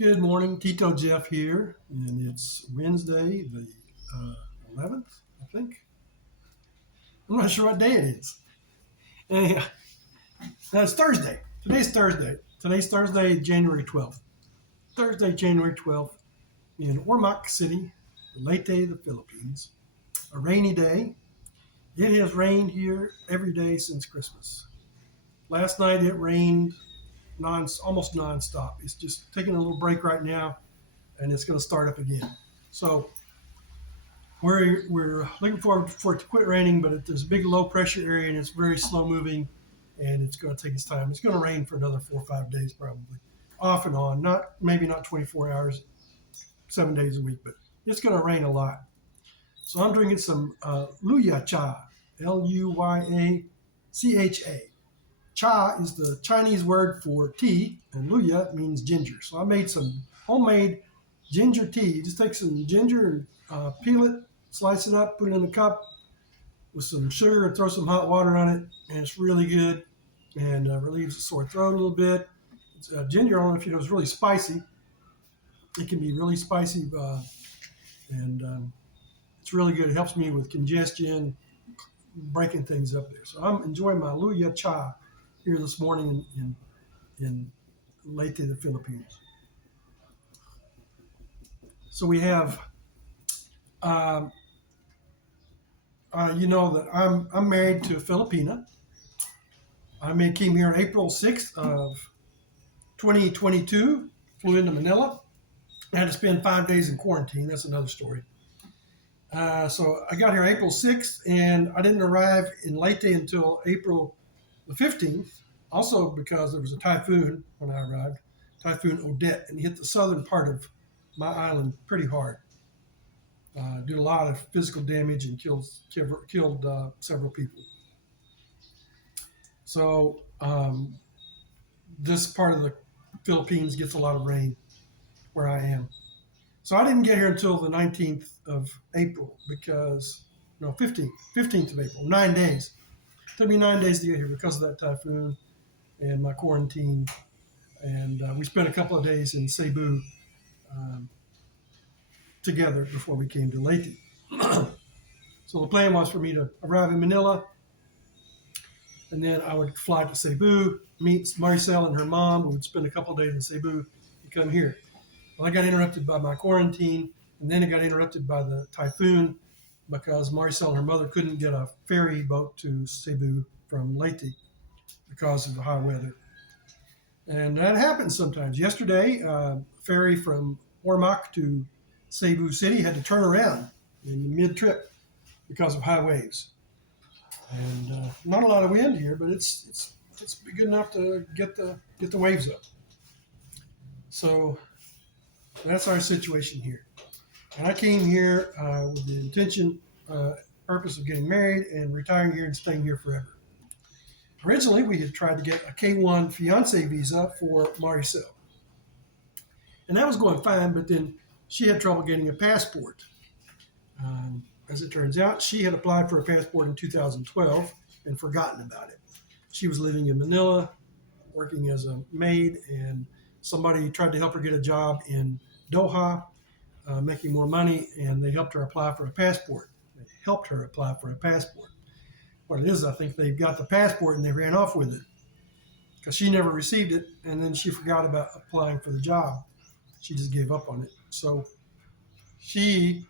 Good morning, Tito Jeff here, and it's Wednesday, the 11th, I think. I'm not sure what day it is. Anyhow, it's Thursday. Today's Thursday. Today's Thursday, January 12th. Thursday, January 12th, in Ormoc City, Leyte, the Philippines. A rainy day. It has rained here every day since Christmas. Last night it rained almost nonstop. It's just taking a little break right now, and it's going to start up again. So we're looking forward for it to quit raining, but there's a big low pressure area and it's very slow moving, and it's going to take its time. It's going to rain for another 4 or 5 days probably, off and on. Not 24 hours, 7 days a week, but it's going to rain a lot. So I'm drinking some Luya cha, Luycha. Cha is the Chinese word for tea, and Luya means ginger. So I made some homemade ginger tea. You just take some ginger and peel it, slice it up, put it in a cup with some sugar, and throw some hot water on it, and it's really good and relieves the sore throat a little bit. Ginger, I don't know if you know, is really spicy. It can be really spicy, and it's really good. It helps me with congestion, breaking things up there. So I'm enjoying my Luya cha here this morning in Leyte, the Philippines. So we have, um, you know that I'm married to a Filipina. Came here April 6th of 2022, flew into Manila. I had to spend 5 days in quarantine. That's another story. So I got here April 6th, and I didn't arrive in Leyte until April the 15th, also because there was a typhoon when I arrived, Typhoon Odette, and hit the southern part of my island pretty hard. Did a lot of physical damage and killed several people. So this part of the Philippines gets a lot of rain where I am. So I didn't get here until the 19th of April because, no, 15th of April, 9 days. It took me 9 days to get here because of that typhoon and my quarantine. And we spent a couple of days in Cebu um, together before we came to Leyte. So the plan was for me to arrive in Manila, and then I would fly to Cebu, meet Maricel and her mom. We would spend a couple of days in Cebu and come here. Well, I got interrupted by my quarantine, and then it got interrupted by the typhoon because Maricel and her mother couldn't get a ferry boat to Cebu from Leyte because of the high weather. And that happens sometimes. Yesterday, a ferry from Ormoc to Cebu City had to turn around in mid-trip because of high waves. And not a lot of wind here, but it's good enough to get the waves up. So that's our situation here. And I came here with the intention, purpose of getting married and retiring here and staying here forever. Originally, we had tried to get a K1 fiance visa for Maricel, and that was going fine. But then she had trouble getting a passport. As it turns out, she had applied for a passport in 2012 and forgotten about it. She was living in Manila, working as a maid, and somebody tried to help her get a job in Doha, making more money, and they helped her apply for a passport. They helped her apply for a passport. What it is, I think they got the passport and they ran off with it because she never received it, and then she forgot about applying for the job. She just gave up on it. So she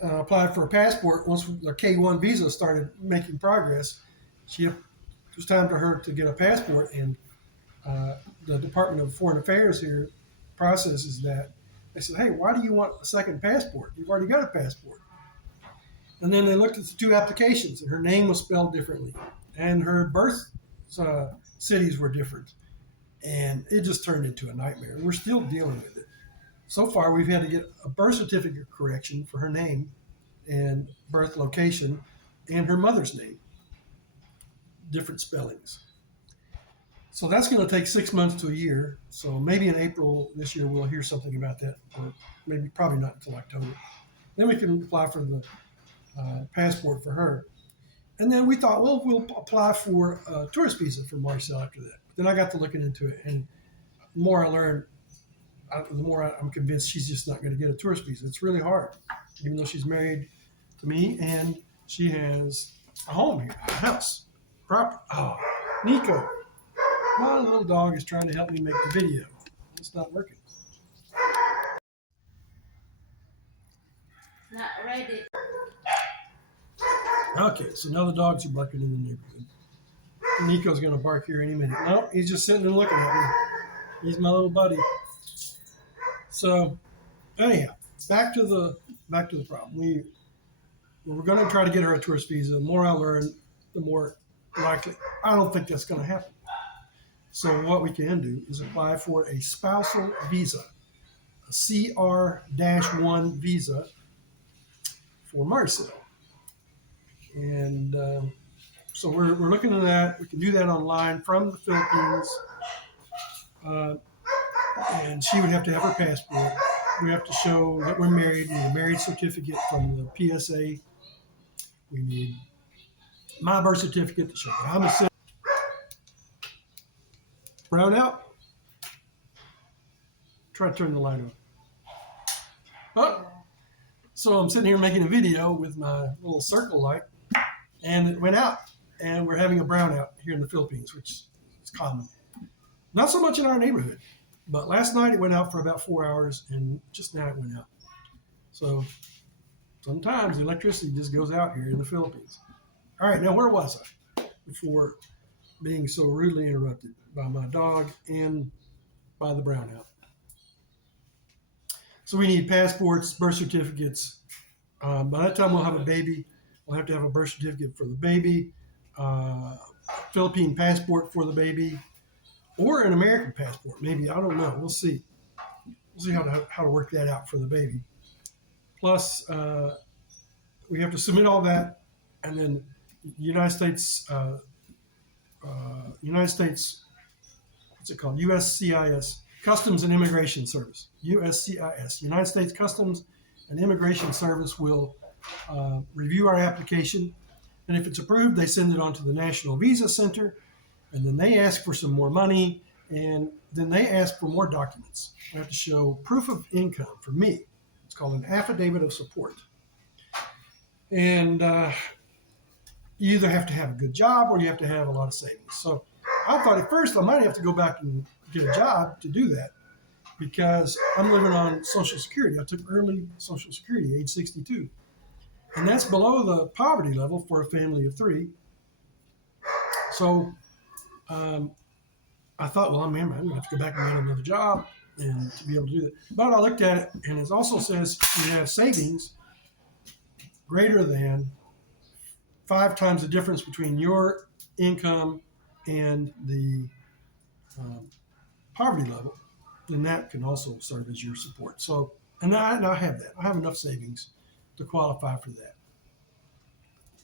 applied for a passport. Once the K1 visa started making progress, it was time for her to get a passport, and the Department of Foreign Affairs here processes that. They said, "Hey, why do you want a second passport? You've already got a passport." And then they looked at the two applications, and her name was spelled differently, and her birth cities were different, and it just turned into a nightmare. And we're still dealing with it. So far, we've had to get a birth certificate correction for her name and birth location and her mother's name, different spellings. So that's going to take 6 months to a year. So maybe in April this year we'll hear something about that, or probably not until October. Then we can apply for the passport for her. And then we thought, well, we'll apply for a tourist visa for Marcel after that. But then I got to looking into it, and the more I learned, the more I'm convinced she's just not going to get a tourist visa. It's really hard, even though she's married to me and she has a home here, a house, property. Oh, Nico, my little dog is trying to help me make the video. It's not working. Not ready. Okay, so now the dogs are barking in the neighborhood. Nico's going to bark here any minute. Nope, he's just sitting and looking at me. He's my little buddy. So, anyhow, back to the problem. We're going to try to get her a tourist visa. The more I learn, the more likely. I don't think that's going to happen. So what we can do is apply for a spousal visa, a CR-1 visa for Marcel. And so we're looking at that. We can do that online from the Philippines. And she would have to have her passport. We have to show that we're married. We need a marriage certificate from the PSA. We need my birth certificate to show that I'm a citizen. Brown out. Try to turn the light on. Oh. So I'm sitting here making a video with my little circle light, and it went out. And we're having a brownout here in the Philippines, which is common. Not so much in our neighborhood, but last night it went out for about 4 hours, and just now it went out. So sometimes the electricity just goes out here in the Philippines. All right, now where was I before being so rudely interrupted by my dog and by the brownout? So we need passports, birth certificates. By that time we'll have a baby. We'll have to have a birth certificate for the baby, Philippine passport for the baby, or an American passport. Maybe, I don't know. We'll see. We'll see how to work that out for the baby. Plus, we have to submit all that, and then United States, what's it called? USCIS, Customs and Immigration Service. USCIS, United States Customs and Immigration Service will review our application, and if it's approved, they send it on to the National Visa Center, and then they ask for some more money, and then they ask for more documents. We have to show proof of income for me. It's called an affidavit of support. And you either have to have a good job or you have to have a lot of savings. So I thought at first I might have to go back and get a job to do that because I'm living on Social Security. I took early Social Security, age 62. And that's below the poverty level for a family of 3. So I thought, well, I'm going to have to go back and get another job and to be able to do that. But I looked at it, and it also says you have savings greater than 5 times the difference between your income and the poverty level, then that can also serve as your support. So, and I have that. I have enough savings to qualify for that.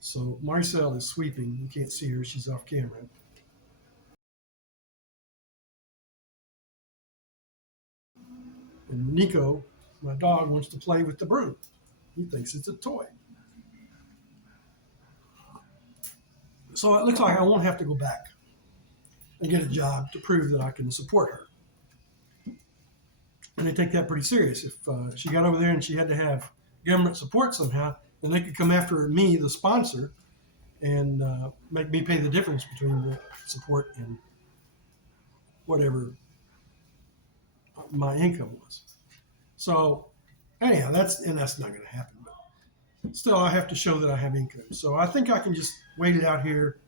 So Marcel is sweeping. You can't see her. She's off camera. And Nico, my dog, wants to play with the broom. He thinks it's a toy. So it looks like I won't have to go back and get a job to prove that I can support her. And they take that pretty serious. If she got over there and she had to have government support somehow, then they could come after me, the sponsor, and make me pay the difference between the support and whatever my income was. So anyhow, that's not going to happen. But still, I have to show that I have income. So I think I can just wait it out here.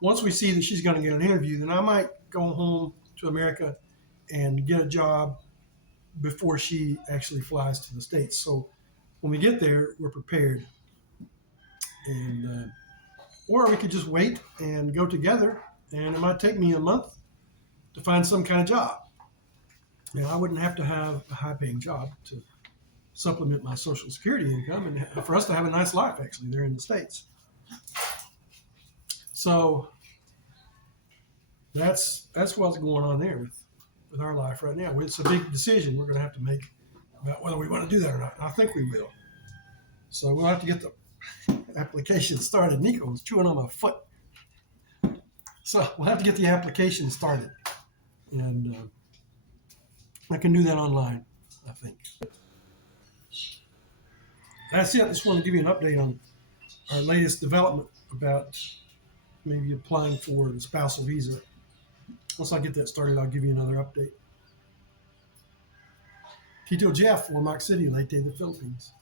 Once we see that she's going to get an interview, then I might go home to America and get a job before she actually flies to the States. So when we get there, we're prepared. And or we could just wait and go together, and it might take me a month to find some kind of job. You know, I wouldn't have to have a high-paying job to supplement my Social Security income and for us to have a nice life, actually, there in the States. So that's what's going on there with our life right now. It's a big decision we're going to have to make about whether we want to do that or not. I think we will. So we'll have to get the application started. Nico was chewing on my foot. So we'll have to get the application started. And I can do that online, I think. That's it. I just want to give you an update on our latest development about maybe applying for the spousal visa. Once I get that started, I'll give you another update. Tito Jeff, Warmack City, Leyte, the Philippines.